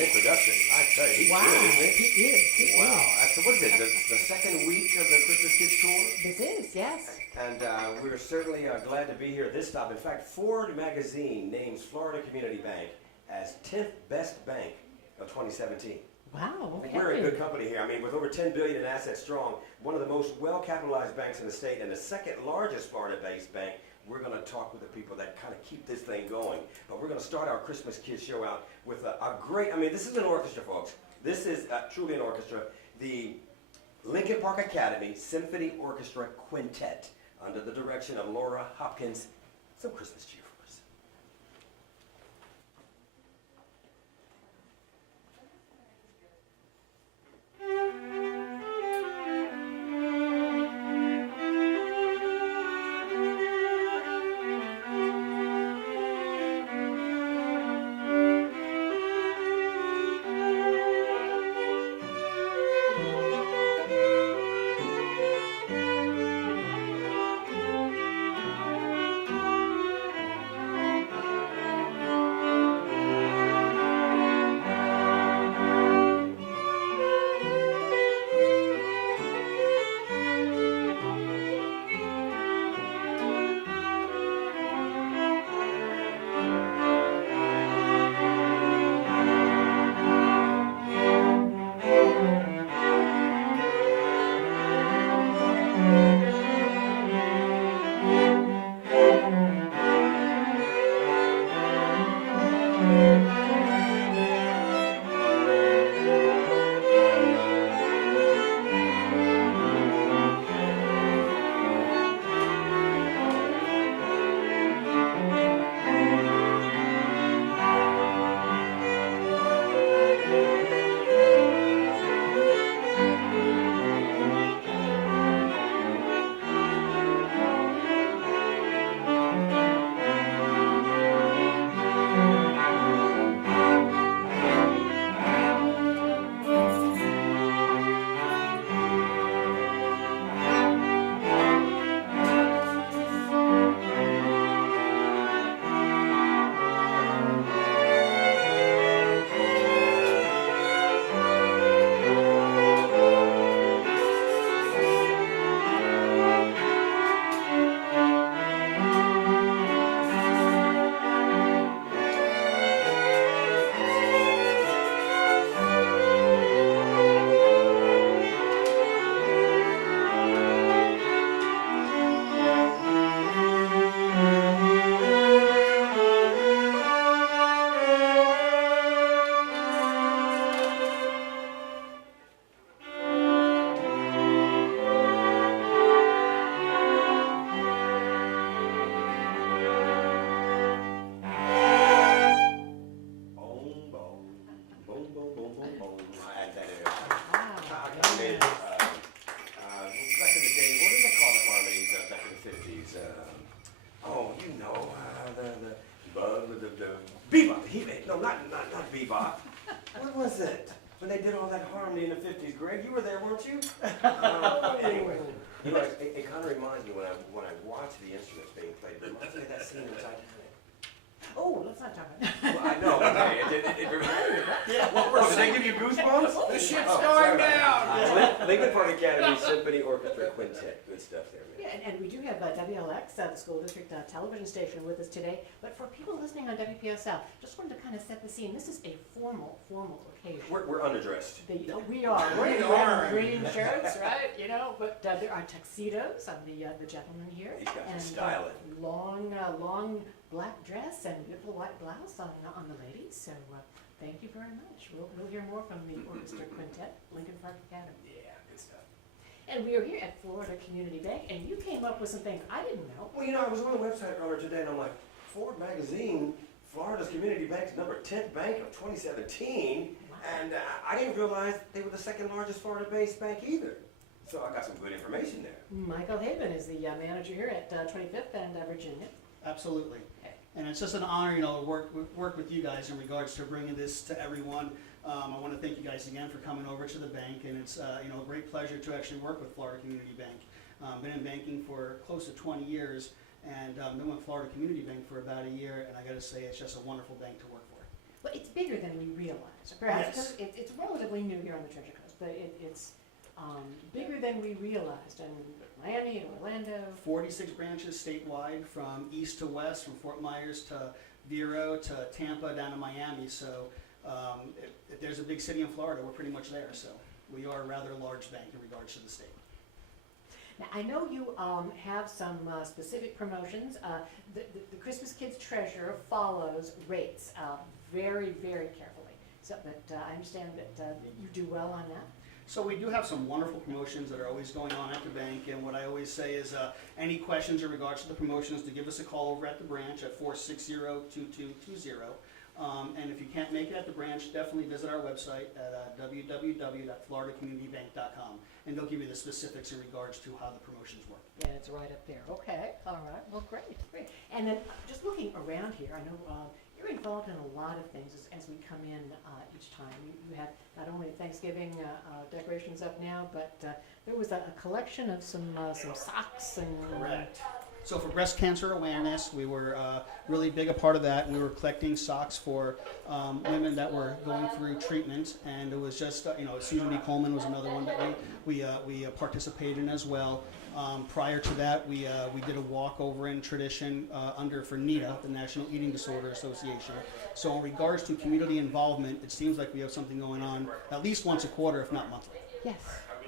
introduction. I tell you, he's Wow, good, isn't he? he is. Wow. So what is it, the second week of the Christmas Kids Tour? This is, yes. And we're certainly glad to be here this stop. In fact, Ford Magazine names Florida Community Bank as 10th best bank of 2017. Wow, okay. We're in good company here. I mean, with over $10 billion in assets strong, one of the most well-capitalized banks in the state and the second largest Florida-based bank. We're going to talk with the people that kind of keep this thing going. But we're going to start our Christmas Kids show out with a great, I mean, this is an orchestra, folks. This is truly an orchestra. The Lincoln Park Academy Symphony Orchestra Quintet, under the direction of Laura Hopkins. Some Christmas cheer for us. Not bebop. What was it? When they did all that harmony in the 50s, Greg, you were there, weren't you? Anyway, you know, it kind of reminds me when I watch the instruments being played. It reminds me of that scene in Titanic. Oh, let's not talk about that. Well, I know. Yeah. Well, did they give you goosebumps? The ship's going down. Lincoln Park Academy Symphony Orchestra Quintet. Good stuff there, man. Yeah, and we do have WLX, the school district television station, with us today. But for people listening on WPSL, just wanted to kind of set the scene. This is a formal occasion. We're underdressed. We are. We're wearing green shirts, right? You know, but there are tuxedos on the gentleman here. He's got and to style it. Long black dress and beautiful white blouse on the ladies. So thank you very much. We'll hear more from the orchestra quintet, Lincoln Park Academy. Yeah, good stuff. And we are here at Florida Community Bank, and you came up with some things I didn't know. Well, you know, I was on the website earlier today, and I'm like, Ford Magazine, Florida's Community Bank's number 10th bank of 2017, Wow. and I didn't realize they were the second largest Florida-based bank either. So I got some good information there. Michael Haben is the manager here at 25th and Virginia. Absolutely. Okay. And it's just an honor, you know, to work with you guys in regards to bringing this to everyone. I want to thank you guys again for coming over to the bank, and it's you know, a great pleasure to actually work with Florida Community Bank. Been in banking for close to 20 years, and been with Florida Community Bank for about a year, and I got to say, it's just a wonderful bank to work for. Well, it's bigger than we realize, perhaps, Yes. because it's relatively new here on the Treasure Coast, but it's bigger than we realized in Miami and Orlando. 46 branches statewide, from east to west, from Fort Myers to Vero to Tampa down to Miami. So if there's a big city in Florida, we're pretty much there. So we are a rather large bank in regards to the state. Now, I know you have some specific promotions. The Christmas Kids Treasure follows rates very, very carefully. So, but I understand that you do well on that. So we do have some wonderful promotions that are always going on at the bank, and what I always say is any questions in regards to the promotions, to give us a call over at the branch at 460-2220. And if you can't make it at the branch, definitely visit our website at www.floridacommunitybank.com, and they'll give you the specifics in regards to how the promotions work. Yeah, it's right up there. Okay, all right, well, great, great. And then just looking around here, I know you're involved in a lot of things as we come in each time. You have not only Thanksgiving decorations up now, but there was a collection of some socks and... Correct. So for breast cancer awareness, we were really big a part of that. We were collecting socks for women that were going through treatment, and it was just, Susan B. Coleman was another one that we participated in as well. Prior to that, we did a walkover in tradition for NEDA, the National Eating Disorder Association. So in regards to community involvement, it seems like we have something going on at least once a quarter, if not monthly. Yes,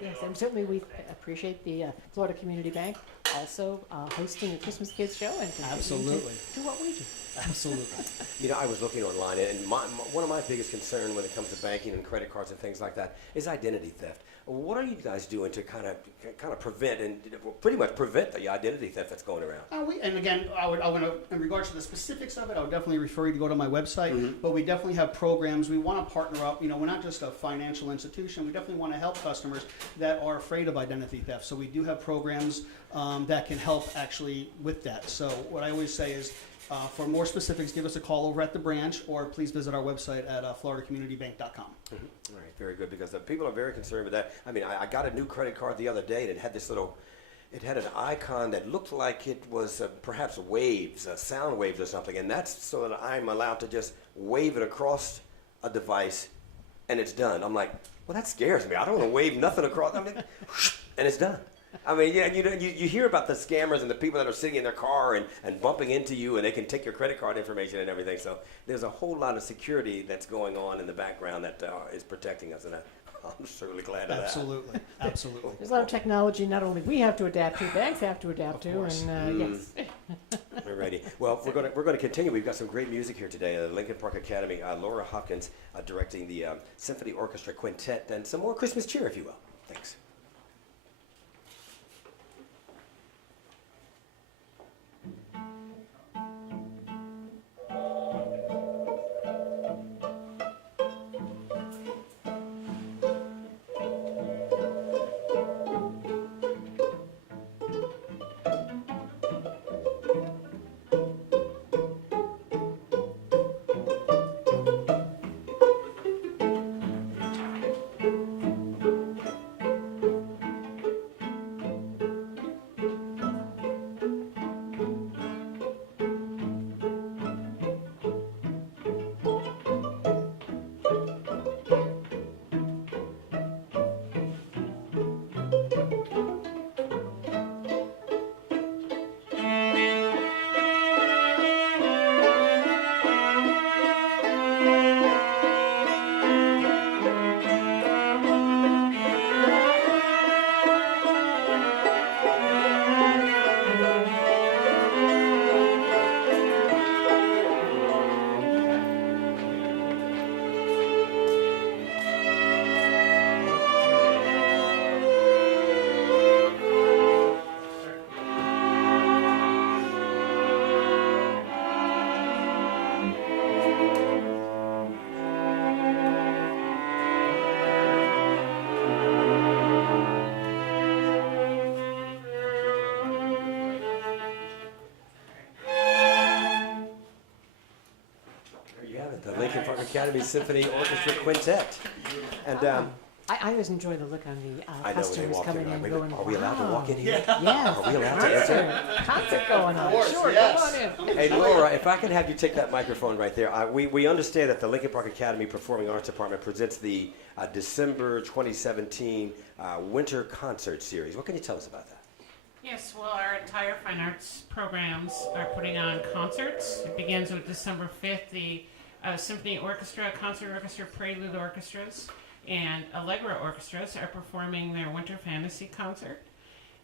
yes, and certainly we appreciate the Florida Community Bank also hosting a Christmas Kids show and contributing to what we do. Absolutely. I was looking online, and one of my biggest concerns when it comes to banking and credit cards and things like that is identity theft. What are you guys doing to kind of prevent and pretty much prevent the identity theft that's going around? And again, I would in regards to the specifics of it, I would definitely refer you to go to my website. Mm-hmm. But we definitely have programs. We want to partner up. We're not just a financial institution. We definitely want to help customers that are afraid of identity theft. So we do have programs that can help actually with that. So what I always say is, for more specifics, give us a call over at the branch, or please visit our website at floridacommunitybank.com. Mm-hmm. All right, very good, because the people are very concerned with that. I mean, I got a new credit card the other day, and it had this it had an icon that looked like it was perhaps waves, sound waves or something, and that's so that I'm allowed to just wave it across a device, and it's done. I'm like, well, that scares me. I don't want to wave nothing across. I mean, and it's done. I mean, you hear about the scammers and the people that are sitting in their car and bumping into you, and they can take your credit card information and everything. So there's a whole lot of security that's going on in the background that is protecting us, and I'm certainly glad of that. Absolutely, absolutely. There's a lot of technology not only we have to adapt to, banks have to adapt to, and yes. We're ready. Well, we're going to continue. We've got some great music here today. Lincoln Park Academy, Laura Hopkins directing the Symphony Orchestra Quintet, and some more Christmas cheer, if you will. Thanks. Lincoln Park Academy Symphony Orchestra Quintet. And I always enjoy the look on the I know when they customers walk coming in. in going, Are we allowed to walk in wow. here? Yes. Are we allowed to enter? Concert going on. Of course, Sure, yes. come on in. Hey, Laura, if I could have you take that microphone right there. We understand that the Lincoln Park Academy Performing Arts Department presents the December 2017 Winter Concert Series. What can you tell us about that? Yes, well, our entire fine arts programs are putting on concerts. It begins with December 5th, the Symphony Orchestra, Concert Orchestra, Prelude Orchestras, and Allegro Orchestras are performing their Winter Fantasy Concert.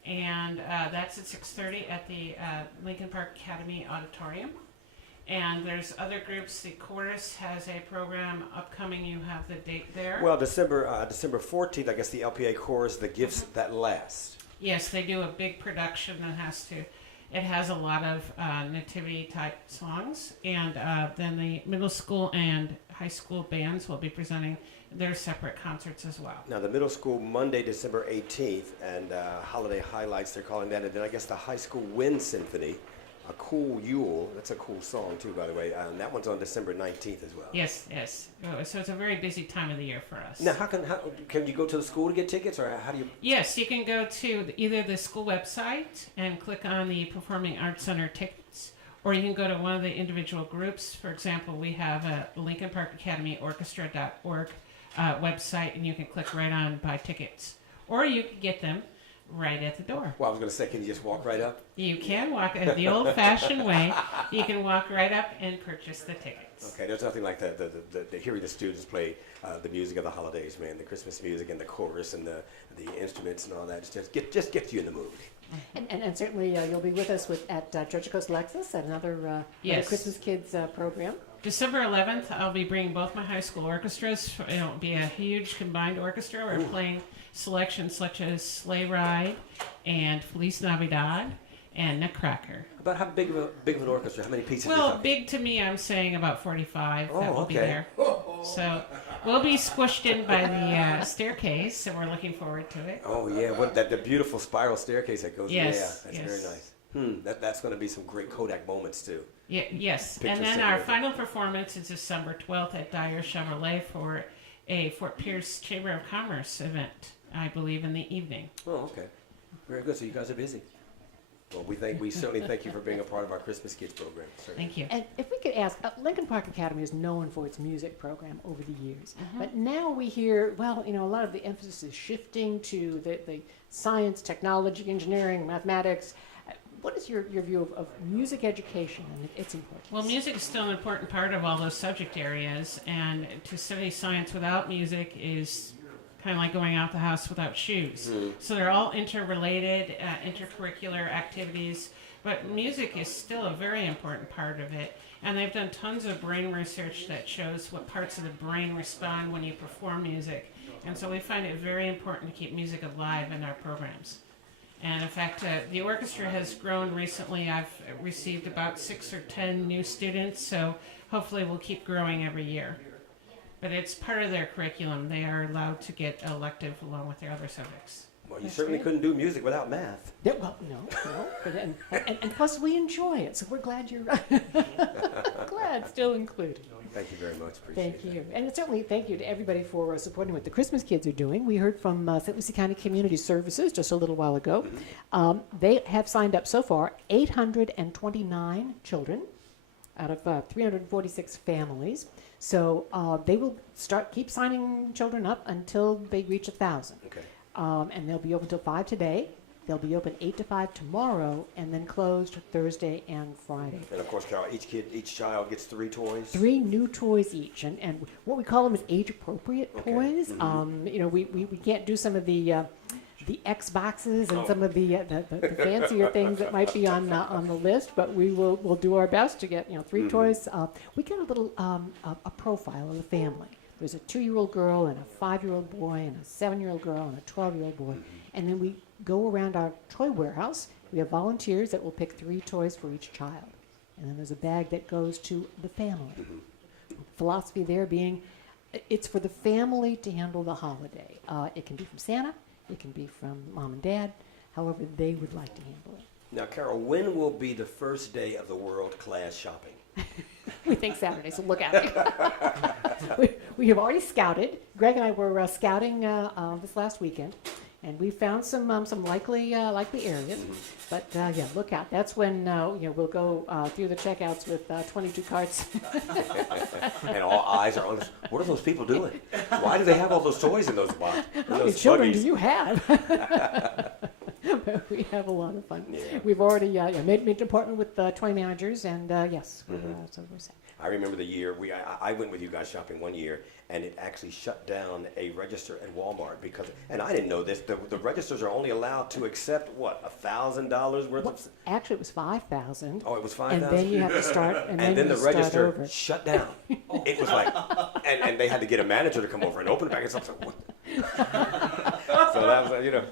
And that's at 6:30 at the Lincoln Park Academy Auditorium. And there's other groups. The Chorus has a program upcoming. You have the date there. Well, December 14th, I guess the LPA Chorus, The Gifts That Last. Yes, they do a big production that it has a lot of nativity type songs, and then the middle school and high school bands will be presenting their separate concerts as well. Now, the middle school, Monday, December 18th, and Holiday Highlights, they're calling that. And then I guess the high school Wind Symphony, A Cool Yule. That's a cool song, too, by the way. And that one's on December 19th as well. Yes. So it's a very busy time of the year for us. Now, how can you go to the school to get tickets, or how do you? Yes, you can go to either the school website and click on the Performing Arts Center tickets, or you can go to one of the individual groups. For example, we have a Lincoln Park Academy Orchestra.org website, and you can click right on Buy Tickets. Or you can get them right at the door. Well, I was going to say, can you just walk right up? You can walk the old-fashioned way. You can walk right up and purchase the tickets. Okay, there's nothing like the hearing the students play the music of the holidays, man, the Christmas music and the chorus and the instruments and all that. Just get you in the mood. And certainly you'll be with us at Georgia Coast Lexus at another Yes. Christmas Kids program. December 11th, I'll be bringing both my high school orchestras. It'll be a huge combined orchestra. We're playing selections such as Sleigh Ride and Feliz Navidad and Nutcracker. About how big of an orchestra? How many pieces? are you Well, talking? big to me, I'm saying about 45 that will be okay. there. So we'll be squished in by the staircase, and we're looking forward to it. Oh yeah, the beautiful spiral staircase that goes. Yes, Yeah, that's yes. very nice. That's going to be some great Kodak moments too. Yes, Picture and then sitting our over. final performance is December 12th at Dyer Chevrolet for a Fort Pierce Chamber of Commerce event, I believe, in the evening. Oh, okay, very good. So you guys are busy. Well, we certainly thank you for being a part of our Christmas Kids program. Certainly. Thank you. And if we could ask, Lincoln Park Academy is known for its music program over the years. But now we hear, well, a lot of the emphasis is shifting to the science, technology, engineering, mathematics. What is your view of music education and its importance? Well, music is still an important part of all those subject areas, and to study science without music is kind of like going out the house without shoes. So they're all interrelated, intercurricular activities, but music is still a very important part of it. And they've done tons of brain research that shows what parts of the brain respond when you perform music. And so we find it very important to keep music alive in our programs. And in fact, the orchestra has grown recently. I've received about 6 or 10 new students, so hopefully we'll keep growing every year. But it's part of their curriculum. They are allowed to get elective along with their other subjects. Well, you That's certainly great. couldn't do music without math. Yeah, well, no. And plus we enjoy it, so we're glad you're glad still included. Thank you very much. Appreciate Thank you. And certainly thank you to everybody for supporting what the Christmas Kids are doing. We heard from St. Lucie County Community Services just a little while ago. They have signed up so far 829 children out of 346 families. So they will keep signing children up until they reach 1,000. Okay. And they'll be open till 5 today. They'll be open 8 to 5 tomorrow, and then closed Thursday and Friday. And of course, Carol, each child gets 3 toys. 3 new toys each, and what we call them is age-appropriate Okay. toys. We can't do some of the Xboxes and some of the fancier things that might be on the list, but we'll do our best to get 3 toys. We get a little a profile of the family. There's a 2-year-old girl and a 5-year-old boy and a 7-year-old girl and a 12-year-old boy, and then we go around our toy warehouse. We have volunteers that will pick 3 toys for each child, and then there's a bag that goes to the family. Philosophy there being, it's for the family to handle the holiday. It can be from Santa, it can be from mom and dad, however they would like to handle it. Now, Carol, when will be the first day of the world-class shopping? We think Saturday, so look out. We have already scouted. Greg and I were scouting this last weekend, and we found some likely areas. But yeah, look out. That's when we'll go through the checkouts with 22 carts. And all eyes are on us. What are those people doing? Why do they have all those toys in those boxes? How many children do you have? We have a lot of fun. Yeah. We've already made an appointment with 20 managers, and yes, so we're set. I remember the year I went with you guys shopping one year, and it actually shut down a register at Walmart because, and I didn't know this, the registers are only allowed to accept what, $1,000 worth of. Actually, it was 5,000. Oh, it was 5,000. And then you have to start, And then then you the start register over. shut down. It was like, and they had to get a manager to come over and open it back. And stuff. What? So that was,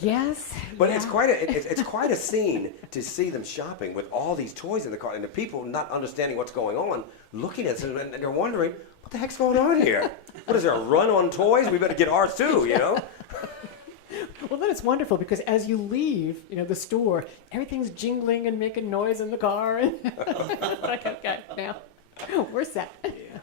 Yes. But yeah. it's quite a scene to see them shopping with all these toys in the cart and the people not understanding what's going on, looking at them and they're wondering, what the heck's going on here? What is there, a run on toys? We better get ours too, Well, then it's wonderful because as you leave, the store, everything's jingling and making noise in the car. And like, okay, now we're set. Yeah.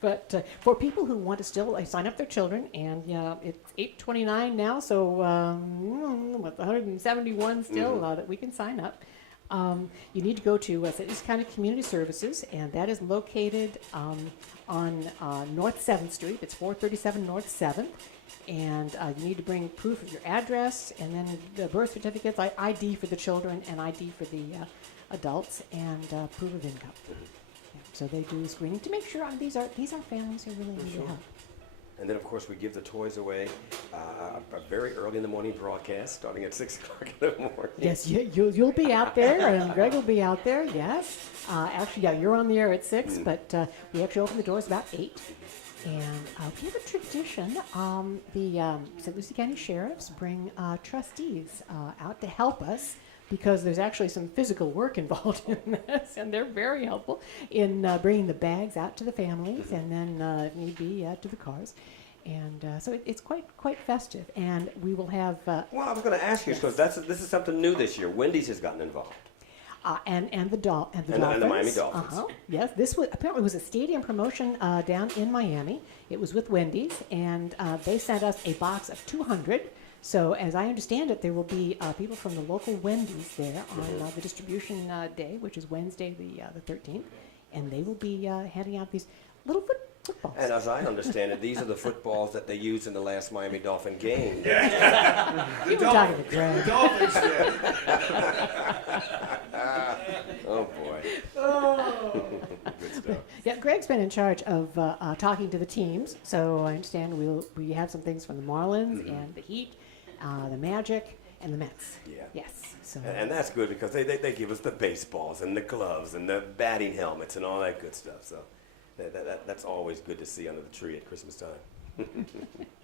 But for people who want to still sign up their children, and it's 8:29 now, so with 171 still that we can sign up. You need to go to East County Community Services, and that is located on North 7th Street. It's 437 North 7th. And you need to bring proof of your address, and then the birth certificates, ID for the children, and ID for the adults, and proof of income. So they do screening to make sure these are families who really need your help. And then, of course, we give the toys away very early in the morning broadcast, starting at 6 o'clock in the morning. Yes, you'll be out there, and Greg will be out there, yes. Actually, yeah, you're on the air at 6, but we actually open the doors about 8. And we have a tradition. The St. Lucie County Sheriffs bring trustees out to help us because there's actually some physical work involved in this, and they're very helpful in bringing the bags out to the families, and then if need be to the cars, and so it's quite festive. And we will have. Well, I was going to ask you because this is something new this year. Wendy's has gotten involved. And the Dolphins. And the Miami Dolphins. Yes, this apparently was a stadium promotion down in Miami. It was with Wendy's, and they sent us a box of 200. So as I understand it, there will be people from the local Wendy's there on the distribution day, which is Wednesday the 13th, and they will be handing out these little footballs. And as I understand it, these are the footballs that they used in the last Miami Dolphin game. You were talking to Greg. Dolphins did. Oh, boy. Good stuff. Yeah, Greg's been in charge of talking to the teams, so I understand we have some things from the Marlins and the Heat, the Magic, and the Mets. Yeah. Yes. So. And that's good because they give us the baseballs and the gloves and the batting helmets and all that good stuff. So that's always good to see under the tree at Christmas time.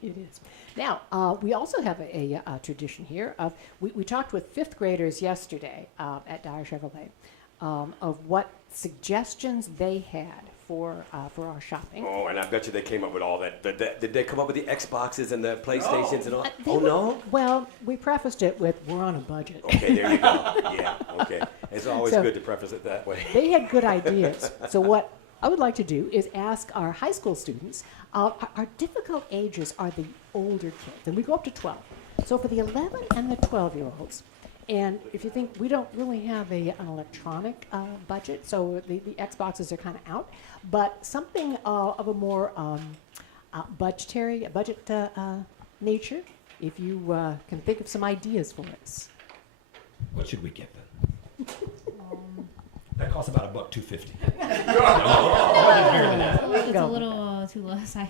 It is. Now, we also have a tradition here of, we talked with 5th graders yesterday at Dyer Chevrolet of what suggestions they had for our shopping. Oh, and I bet you they came up with all that. Did they come up with the Xboxes and the PlayStations and all? No? Well, we prefaced it with, we're on a budget. Okay, there you go. Yeah, okay. It's always So, good to preface it that way. They had good ideas. So what I would like to do is ask our high school students, our difficult ages are the older kids, and we go up to 12. So for the 11 and the 12-year-olds, and if you think we don't really have an electronic budget, so the Xboxes are kind of out, but something of a more budget nature, if you can think of some ideas for us. What should we get them? That costs about $1.250. It's Go. a little too low. I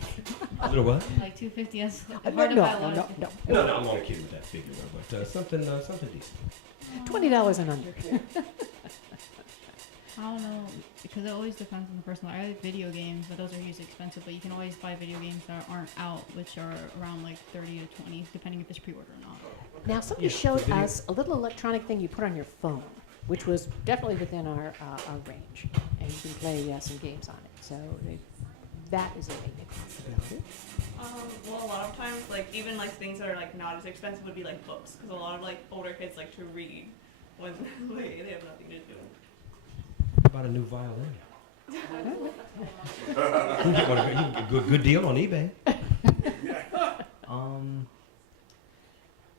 A little what? like 250. That's No, hard to buy a lot no, of no, No, I'm only kidding with that figure, though, but something decent. $20 and under. I don't know because it always depends on the person. I like video games, but those are usually expensive. But you can always buy video games that aren't out, which are around like 30 to 20, depending if it's pre-order or not. Now, somebody showed us a little electronic thing you put on your phone, which was definitely within our range, and you can play some games on it. So that is a possibility. Well, a lot of times, like even like things that are like not as expensive would be like books, because a lot of like older kids like to read when they have nothing to do. about a new violin? You can get one, you can get a good deal on eBay.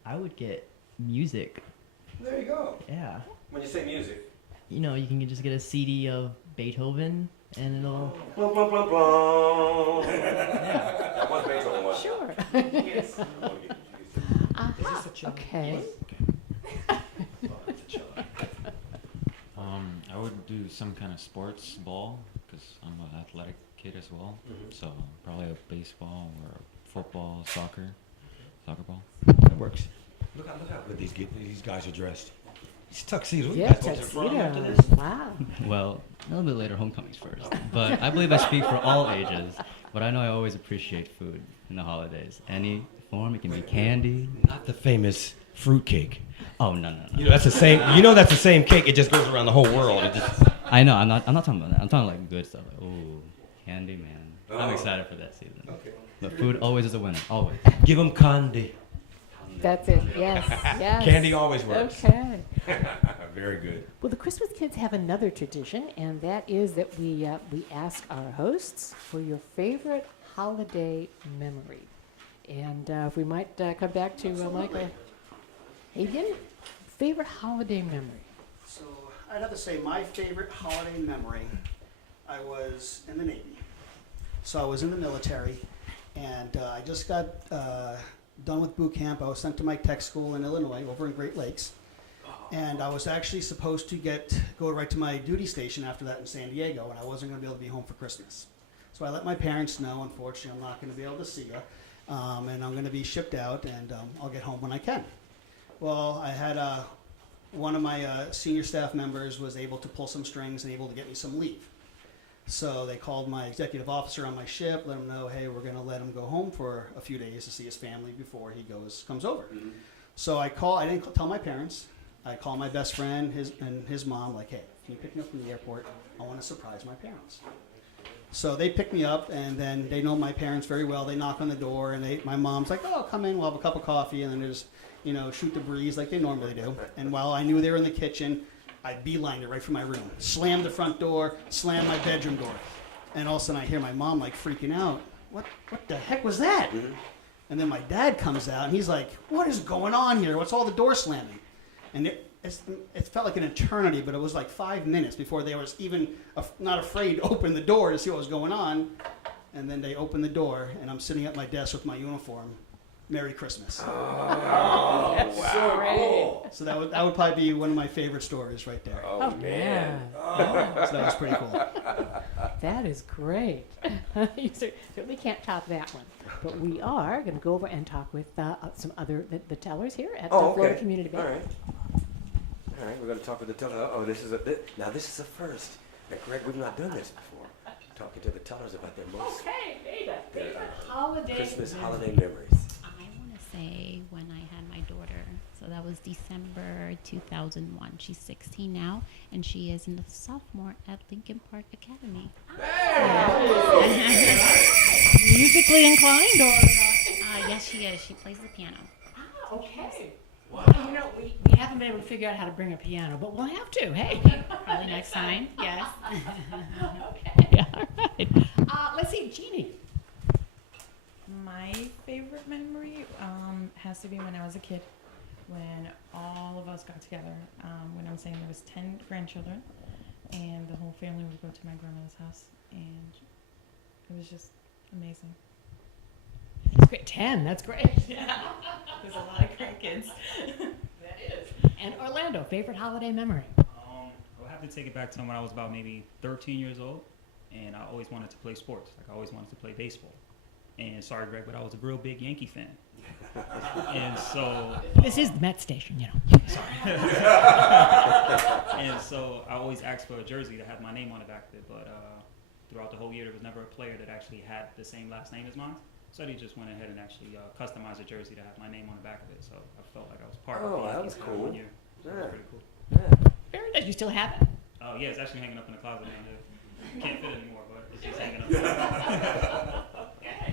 I would get music. There you go. Yeah. When you say music. You know, you can just get a CD of Beethoven and it'll. Blum, blum, blum, blum. That was Beethoven, wasn't it? Sure. Yes. I don't wanna get confused. Uh-huh. Okay. I would do some kind of sports ball because I'm an athletic kid as well. Mhm. So probably a baseball or a football, soccer ball. That works. Look how good these guys are dressed. These tuxedos. Yeah, You guys folks are from after this? tuxedos. Wow. Well, a little bit later, homecoming's first. But I believe I speak for all ages. But I know I always appreciate food in the holidays. Any form, it can be candy. Not the famous fruitcake. Oh, no. You know that's the same. You know that's the same cake. It just goes around the whole world. It just, I know, I'm not talking about that. I'm talking like good stuff. Like, ooh, candy, man. I'm Oh. excited for that season. Okay. But food always is a winner, always. give them candy. That's it. Yes. Yes. Candy always works. Okay. Very good. Well, the Christmas Kids have another tradition, and that is that we ask our hosts for your favorite holiday memory. And if we might come back to Michael Hagan, favorite holiday memory. So I'd have to say my favorite holiday memory, I was in the Navy. So I was in the military, and I just got done with boot camp. I was sent to my tech school in Illinois, over in Great Lakes. And I was actually supposed to go right to my duty station after that in San Diego, and I wasn't going to be able to be home for Christmas. So I let my parents know, unfortunately, I'm not going to be able to see you, and I'm going to be shipped out, and I'll get home when I can. Well, I had one of my senior staff members was able to pull some strings and able to get me some leave. So they called my executive officer on my ship, let him know, hey, we're going to let him go home for a few days to see his family before he comes over. Mhm. So I didn't tell my parents. I called my best friend and his mom, like, hey, can you pick me up from the airport? I want to surprise my parents. So they picked me up, and then they know my parents very well. They knock on the door, and my mom's like, oh, come in, we'll have a cup of coffee, and then there's, shoot the breeze like they normally do. And while I knew they were in the kitchen, I beelined it right from my room, slammed the front door, slammed my bedroom door. And all of a sudden I hear my mom like freaking out. What the heck was that? Mhm. And then my dad comes out, and he's like, what is going on here? What's all the door slamming? And it felt like an eternity, but it was like 5 minutes before they was even not afraid to open the door to see what was going on. And then they opened the door, and I'm sitting at my desk with my uniform. Merry Christmas. Oh, That's wow. great. Cool. So that would probably be one of my favorite stories right there. Oh, man. Yeah. So that was pretty cool. That is great. You certainly can't top that one. But we are going to go over and talk with some other the tellers here at Oh, Florida okay. Community Bank. All right. All right, we're going to talk with the teller. Oh, this is a first. Now, Greg, we've not done this before. Talking to the tellers about their most Okay, Ada, their, favorite holiday Christmas memory. holiday memories. I want to say when I had my daughter. So that was December 2001. She's 16 now, and she is a sophomore at Lincoln Park Academy. Musically inclined, or? Yes, she is. She plays the piano. Okay. Wow. You know, we haven't been able to figure out how to bring a piano, but we'll have to. Hey. Probably next time. Yes. Okay. Yeah. All right. Let's see, Jeannie. My favorite memory has to be when I was a kid, when all of us got together. When I'm saying there was 10 grandchildren, and the whole family would go to my grandmother's house, and it was just amazing. That's great. 10. That's great. Yeah, there's a lot of grandkids. That is. And Orlando, favorite holiday memory. I'll have to take it back to when I was about maybe 13 years old, and I always wanted to play sports. Like I always wanted to play baseball. And sorry, Greg, but I was a real big Yankee fan. And so This is the Met station, you know. and so I always asked for a jersey to have my name on the back of it, but throughout the whole year there was never a player that actually had the same last name as mine. So they just went ahead and actually customized a jersey to have my name on the back of it. So I felt like I was part of Oh, the that Yankees was for cool. 1 year. So that was pretty cool. Very nice. You still have it? Oh yeah, it's actually hanging up in the closet down there. Can't fit it anymore, but it's just hanging up there. Okay.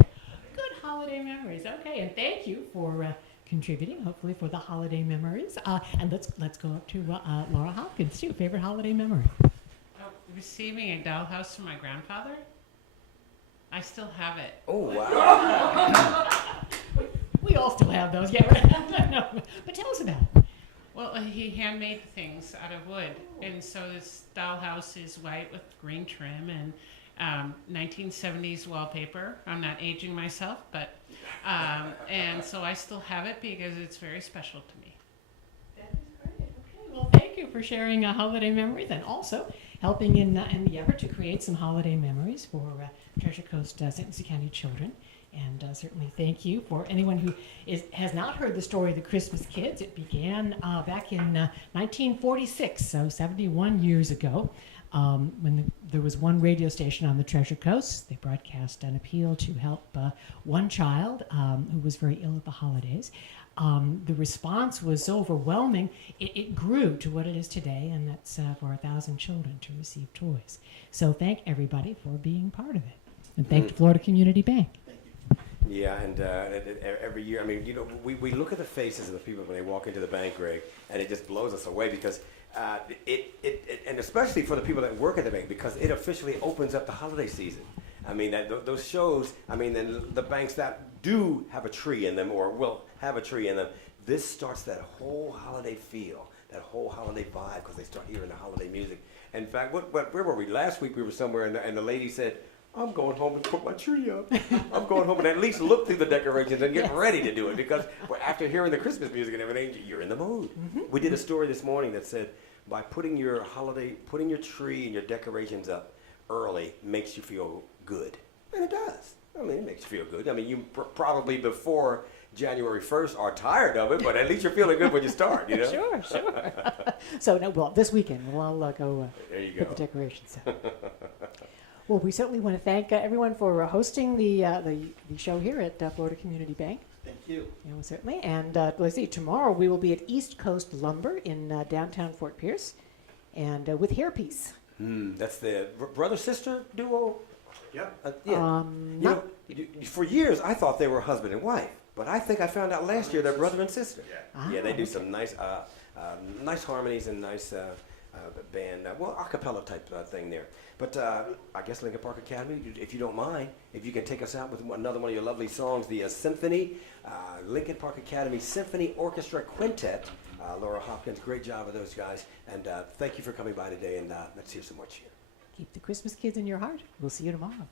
Good holiday memories. Okay, and thank you for contributing, hopefully, for the holiday memories. And let's go up to Laura Hopkins, too. Favorite holiday memory? receiving a dollhouse from my grandfather. I still have it. Oh, wow. We all still have those, yeah. Right? No, but tell us about it. Well, he handmade things out of wood, and so this dollhouse is white with green trim and 1970s wallpaper. I'm not aging myself, but and so I still have it because it's very special to me. That is great. Okay, well, thank you for sharing holiday memories and also helping in the effort to create some holiday memories for Treasure Coast St. Lucie County children. And certainly thank you for anyone who has not heard the story of the Christmas Kids. It began back in 1946, so 71 years ago, when there was one radio station on the Treasure Coast. They broadcast an appeal to help one child who was very ill at the holidays. The response was so overwhelming, it grew to what it is today, and that's for 1,000 children to receive toys. So thank everybody for being part of it. And thank Florida Community Bank. Yeah, and every year, I mean, you know, we look at the faces of the people when they walk into the bank, Greg, and it just blows us away because and especially for the people that work at the bank, because it officially opens up the holiday season. I mean, those shows, I mean, then the banks that do have a tree in them or will have a tree in them, this starts that whole holiday feel, that whole holiday vibe, because they start hearing the holiday music. In fact, where were we? Last week we were somewhere, and the lady said, I'm going home and put my tree up. I'm going home and at least look through the decorations and get ready to do it, because after hearing the Christmas music and everything, you're in the mood. We did a story this morning that said by putting your tree and your decorations up early makes you feel good. And it does. I mean, it makes you feel good. I mean, you probably before January 1st are tired of it, but at least you're feeling good when you start, you know? Sure. So, no, well, this weekend we'll all go there you put go. the decorations up. Well, we certainly want to thank everyone for hosting the show here at Florida Community Bank. Thank you. You know, certainly. And let's see, tomorrow we will be at East Coast Lumber in downtown Fort Pierce, and with Hairpiece. That's the brother-sister duo? Yep. Yeah. For years I thought they were husband and wife, but I think I found out last year they're brother and sister. Yeah, they do some nice harmonies and nice band, a cappella type thing there. But I guess Lincoln Park Academy, if you don't mind, if you can take us out with another one of your lovely songs, the symphony, Lincoln Park Academy Symphony Orchestra Quintet. Laura Hopkins, great job with those guys. And thank you for coming by today, and let's hear some more cheer. Keep the Christmas kids in your heart. We'll see you tomorrow.